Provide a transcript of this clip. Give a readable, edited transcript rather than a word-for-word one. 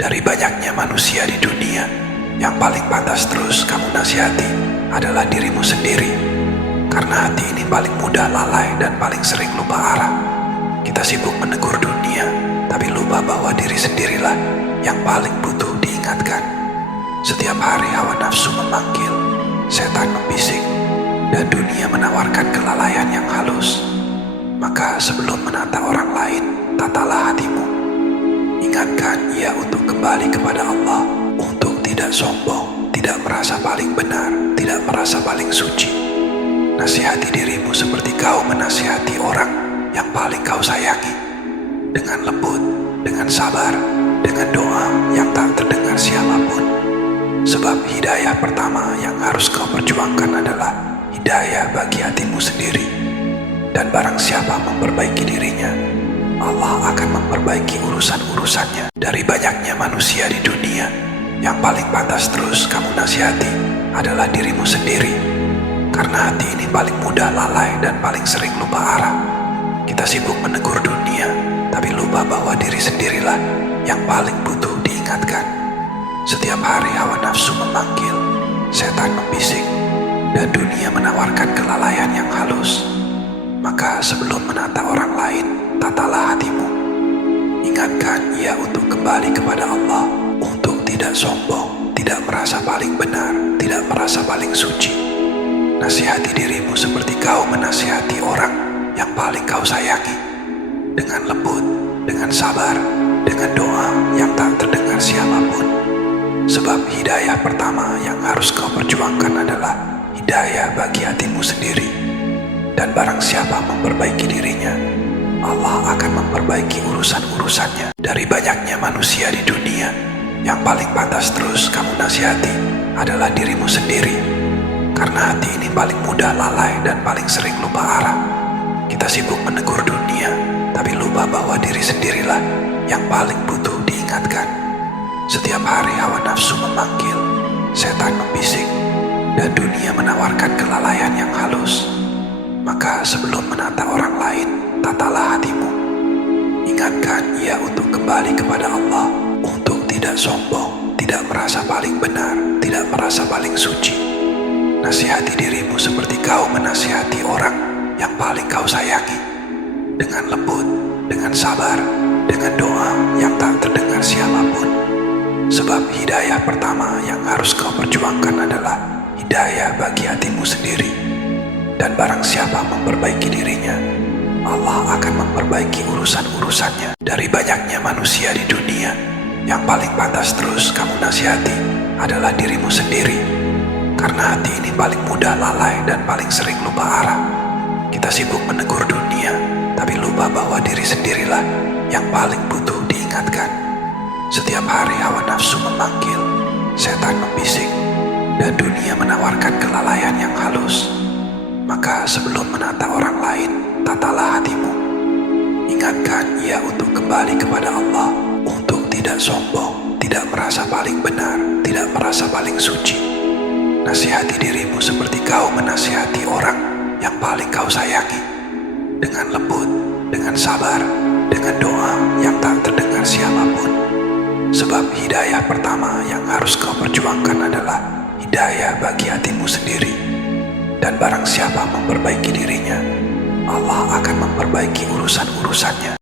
Dari banyaknya manusia di dunia, yang paling pantas terus kamu nasihati adalah dirimu sendiri. Karena hati ini paling mudah lalai dan paling sering lupa arah. Kita sibuk menegur dunia, tapi lupa bahwa diri sendirilah yang paling butuh diingatkan. Setiap hari hawa nafsu memanggil, setan membisik, dan dunia menawarkan kelalaian yang halus. Maka sebelum menata orang lain, tatalah hatimu. Ingatkan ia untuk kembali kepada Allah, untuk tidak sombong, tidak merasa paling benar, tidak merasa paling suci. Nasihati dirimu seperti kau menasihati orang yang paling kau sayangi, dengan lembut, dengan sabar, dengan doa yang tak terdengar siapapun. Sebab hidayah pertama yang harus kau perjuangkan adalah hidayah bagi hatimu sendiri. Dan barang siapa memperbaiki dirinya, Allah akan memperbaiki urusan-urusannya. Dari banyaknya manusia di dunia, yang paling pantas terus kamu nasihati adalah dirimu sendiri. Karena hati ini paling mudah lalai dan paling sering lupa arah. Kita sibuk menegur dunia, tapi lupa bahwa diri sendirilah yang paling butuh diingatkan. Setiap hari hawa nafsu memanggil, setan membisik, dan dunia menawarkan kelalaian yang halus. Maka sebelum menata orang lain, tatalah hatimu. Ingatkan ia untuk kembali kepada Allah, untuk tidak sombong, tidak merasa paling benar, tidak merasa paling suci. Nasihati dirimu seperti kau menasihati orang yang paling kau sayangi, dengan lembut, dengan sabar, dengan doa yang tak terdengar siapapun. Sebab hidayah pertama yang harus kau perjuangkan adalah hidayah bagi hatimu sendiri. Dan barang siapa memperbaiki dirinya, Allah akan memperbaiki urusan-urusannya. Dari banyaknya manusia di dunia, yang paling pantas terus kamu nasihati adalah dirimu sendiri. Karena hati ini paling mudah lalai dan paling sering lupa arah. Kita sibuk menegur dunia, tapi lupa bahwa diri sendirilah yang paling butuh diingatkan. Setiap hari hawa nafsu memanggil, setan membisik, dan dunia menawarkan kelalaian yang halus. Maka sebelum menata orang lain, tatalah hatimu. Ingatkan ia untuk kembali kepada Allah, untuk tidak sombong, tidak merasa paling benar, tidak merasa paling suci. Nasihati dirimu seperti kau menasihati orang yang paling kau sayangi, dengan lembut, dengan sabar, dengan doa yang tak terdengar siapapun. Sebab hidayah pertama yang harus kau perjuangkan adalah hidayah bagi hatimu sendiri. Dan barang siapa memperbaiki dirinya, Allah akan memperbaiki urusan-urusannya. Dari banyaknya manusia di dunia, yang paling pantas terus kamu nasihati adalah dirimu sendiri. Karena hati ini paling mudah lalai dan paling sering lupa arah. Kita sibuk menegur dunia, tapi lupa bahwa diri sendirilah yang paling butuh diingatkan. Setiap hari hawa nafsu memanggil, setan membisik, dan dunia menawarkan kelalaian yang halus. Maka sebelum menata orang lain, tatalah hatimu. Ingatkan ia untuk kembali kepada Allah, untuk tidak sombong, tidak merasa paling benar, tidak merasa paling suci. Nasihati dirimu seperti kau menasihati orang yang paling kau sayangi, dengan lembut, dengan sabar, dengan doa yang tak terdengar siapapun. Sebab hidayah pertama yang harus kau perjuangkan adalah hidayah bagi hatimu sendiri. Dan barang siapa memperbaiki dirinya, Allah akan memperbaiki urusan-urusannya.